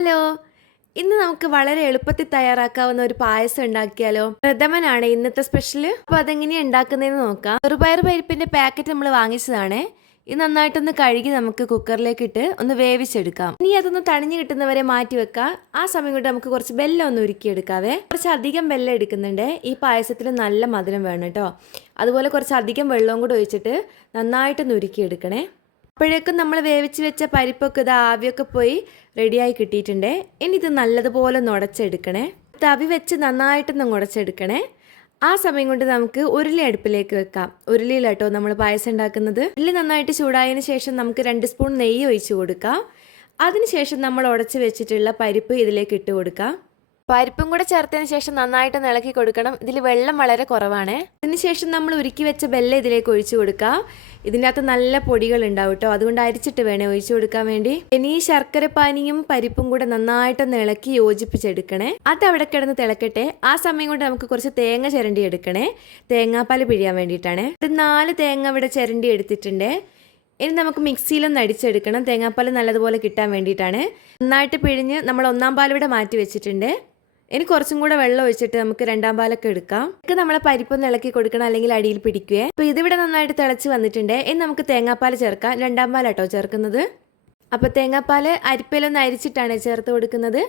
Hello. ഇന്ന് നമുക്ക് വളരെ എളുപ്പത്തിൽ തയ്യാറാക്കാവുന്ന ഒരു പായസം ഉണ്ടാക്കിയാലോ? പ്രഥമനാണ് ഇന്നത്തെ സ്പെഷ്യൽ അപ്പൊ അതെങ്ങനെയാണ് ഉണ്ടാക്കുന്നതെന്ന് നോക്കാം. ചെറുപയർ പരിപ്പിന്റെ പാക്കറ്റ് നമ്മൾ വാങ്ങിച്ചതാണ്. ഇത് നന്നായിട്ടൊന്ന് കഴുകി നമുക്ക് കുക്കറിലേക്ക് ഇട്ട് ഒന്ന് വേവിച്ചെടുക്കാം. ഇനി അതൊന്ന് തണിഞ്ഞു കിട്ടുന്നവരെ മാറ്റി വെക്കാം. ആ സമയം കൊണ്ട് നമുക്ക് കുറച്ച് ബെല്ലം ഒന്ന് ഉരുക്കിയെടുക്കാവേ. കുറച്ച് അധികം ബെല്ലം എടുക്കുന്നുണ്ട്. ഈ പായസത്തിൽ നല്ല മധുരം വേണം കേട്ടോ. അതുപോലെ കുറച്ച് അധികം വെള്ളവും കൂടെ ഒഴിച്ചിട്ട് നന്നായിട്ടൊന്ന് ഉരുക്കിയെടുക്കണേ. അപ്പോഴേക്കും നമ്മൾ വേവിച്ച് വെച്ച പരിപ്പൊക്കെ ഇത് ആവിയൊക്കെ പോയി റെഡിയായി കിട്ടിയിട്ടുണ്ട്. ഇനി ഇത് നല്ലതുപോലെ ഒന്ന് ഉടച്ചെടുക്കണേ തവി വെച്ച് നന്നായിട്ടൊന്ന് ഉടച്ചെടുക്കണേ ആ സമയം കൊണ്ട് നമുക്ക് ഉരുളി അടുപ്പിലേക്ക് വെക്കാം. ഉരുളിയിലാട്ടോ നമ്മൾ പായസം ഉണ്ടാക്കുന്നത്. ഉരുളി നന്നായിട്ട് ചൂടായതിന് ശേഷം നമുക്ക് രണ്ട് സ്പൂൺ നെയ്യ് ഒഴിച്ച് കൊടുക്കാം. അതിനുശേഷം നമ്മൾ ഉടച്ച് വെച്ചിട്ടുള്ള പരിപ്പ് ഇതിലേക്ക് ഇട്ട് കൊടുക്കാം. പരിപ്പും കൂടെ ചേർത്തതിന് ശേഷം നന്നായിട്ട് ഇളക്കി കൊടുക്കണം. ഇതിൽ വെള്ളം വളരെ കുറവാണ്. അതിനുശേഷം നമ്മൾ ഉരുക്കി വെച്ച ബെല്ല ഇതിലേക്ക് ഒഴിച്ചു കൊടുക്കാം. ഇതിന്റെ അകത്ത് നല്ല പൊടികൾ ഉണ്ടാവും കേട്ടോ അതുകൊണ്ട് അരിച്ചിട്ട് വേണേ ഒഴിച്ചു കൊടുക്കാൻ വേണ്ടി. ഇനി ശർക്കര പാനിയും പരിപ്പും കൂടെ നന്നായിട്ടൊന്ന് ഇളക്കി യോജിപ്പിച്ചെടുക്കണേ. അത് അവിടെ കിടന്ന് തിളക്കട്ടെ. ആ സമയം കൊണ്ട് നമുക്ക് കുറച്ച് തേങ്ങ ചിരണ്ടി എടുക്കണേ. തേങ്ങാപ്പാൽ പിഴിയാൻ വേണ്ടിയിട്ടാണ്. ഒരു നാല് തേങ്ങ ഇവിടെ ചിരണ്ടി എടുത്തിട്ടുണ്ട്. ഇനി നമുക്ക് മിക്സിയിലൊന്ന് അടിച്ചെടുക്കണം. തേങ്ങാപ്പാൽ നല്ലതുപോലെ കിട്ടാൻ വേണ്ടിയിട്ടാണ്. നന്നായിട്ട് പിഴിഞ്ഞ് നമ്മൾ ഒന്നാം പാൽ ഇവിടെ മാറ്റി വെച്ചിട്ടുണ്ട്. ഇനി കുറച്ചും കൂടെ വെള്ളം ഒഴിച്ചിട്ട് നമുക്ക് രണ്ടാം പാലൊക്കെ എടുക്കാം. ഇത് നമ്മളെ പരിപ്പൊന്ന് ഇളക്കി കൊടുക്കണം അല്ലെങ്കിൽ അടിയിൽ പിടിക്കുകയെ അപ്പോൾ ഇതിവിടെ നന്നായിട്ട് തിളച്ച് വന്നിട്ടുണ്ട്. ഇനി നമുക്ക് തേങ്ങാപ്പാൽ ചേർക്കാം. രണ്ടാം പാലാട്ടോ ചേർക്കുന്നത്. അപ്പോൾ തേങ്ങാപ്പാൽ അരിപ്പയിലൊന്ന് അരിച്ചിട്ടാണ് ചേർത്ത് കൊടുക്കുന്നത്.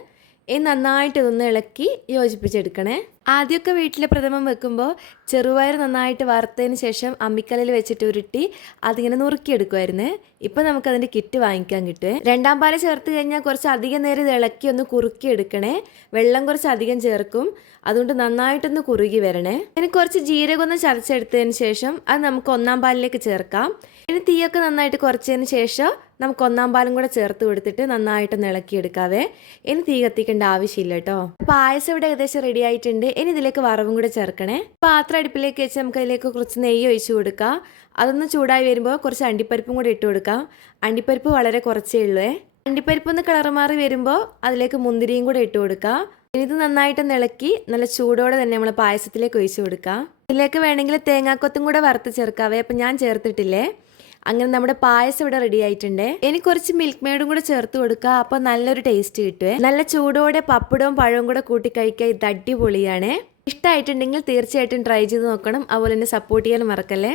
ഇനി നന്നായിട്ട് ഇതൊന്ന് ഇളക്കി യോജിപ്പിച്ചെടുക്കണേ. ആദ്യമൊക്കെ വീട്ടിലെ പ്രഥമം വെക്കുമ്പോൾ ചെറുപയർ നന്നായിട്ട് വറുത്തതിന് ശേഷം അമ്മിക്കല്ലിൽ വെച്ചിട്ട് ഉരുട്ടി അതിങ്ങനെ നുറുക്കിയെടുക്കുമായിരുന്നു ഇപ്പം നമുക്കതിന്റെ കിറ്റ് വാങ്ങിക്കാൻ കിട്ടുമേ രണ്ടാം പാൽ ചേർത്ത് കഴിഞ്ഞാൽ കുറച്ച് അധികം നേരം ഇത് ഇളക്കി ഒന്ന് കുറുക്കി എടുക്കണേ വെള്ളം കുറച്ച് അധികം ചേർക്കും. അതുകൊണ്ട് നന്നായിട്ടൊന്ന് കുറുകി വരണേ. ഇനി കുറച്ച് ജീരകം ഒന്ന് ചതച്ചെടുത്തതിന് ശേഷം അത് നമുക്ക് ഒന്നാം പാലിലേക്ക് ചേർക്കാം. ഇനി തീയൊക്കെ നന്നായിട്ട് കുറച്ചതിന് ശേഷം നമുക്ക് ഒന്നാം പാലും കൂടെ ചേർത്ത് കൊടുത്തിട്ട് നന്നായിട്ട് ഇളക്കിയെടുക്കാവേ. ഇനി തീ കത്തിക്കേണ്ട ആവശ്യമില്ല കേട്ടോ പായസം ഇവിടെ ഏകദേശം റെഡി ആയിട്ടുണ്ട്. ഇനി ഇതിലേക്ക് വറവും കൂടെ ചേർക്കണേ. പാത്രം അടുപ്പിലേക്ക് വെച്ച് നമുക്ക് അതിലേക്ക് കുറച്ച് നെയ്യ് ഒഴിച്ചു കൊടുക്കാം. അതൊന്ന് ചൂടായി വരുമ്പോൾ കുറച്ച് അണ്ടിപ്പരിപ്പും കൂടെ ഇട്ട് കൊടുക്കാം. അണ്ടിപ്പരിപ്പ് വളരെ കുറച്ചേ ഉള്ളൂ. അണ്ടിപ്പരിപ്പ് ഒന്ന് കളർ മാറി വരുമ്പോൾ അതിലേക്ക് മുന്തിരിയും കൂടെ ഇട്ട് കൊടുക്കാം. ഇനി ഇത് നന്നായിട്ട് ഇളക്കി നല്ല ചൂടോടെ തന്നെ നമ്മൾ പായസത്തിലേക്ക് ഒഴിച്ചു കൊടുക്കാം. ഇതിലേക്ക് വേണമെങ്കിൽ തേങ്ങാക്കൊത്തും കൂടെ വറുത്ത് ചേർക്കാവേ. അപ്പം ഞാൻ ചേർത്തിട്ടില്ലേ? അങ്ങനെ നമ്മുടെ പായസം ഇവിടെ റെഡി ആയിട്ടുണ്ട്. ഇനി കുറച്ച് മിൽക്ക് മെയ്ഡും കൂടെ ചേർത്ത് കൊടുക്കുക അപ്പോൾ നല്ലൊരു ടേസ്റ്റ് കിട്ടുവേ. നല്ല ചൂടോടെ പപ്പടവും പഴവും കൂടെ കൂട്ടി കഴിക്കുക ഇത് അടിപൊളിയാണ്. ഇഷ്ടമായിട്ടുണ്ടെങ്കിൽ തീർച്ചയായിട്ടും ട്രൈ ചെയ്ത് നോക്കണം. അതുപോലെ തന്നെ സപ്പോർട്ട് ചെയ്യാൻ മറക്കല്ലേ?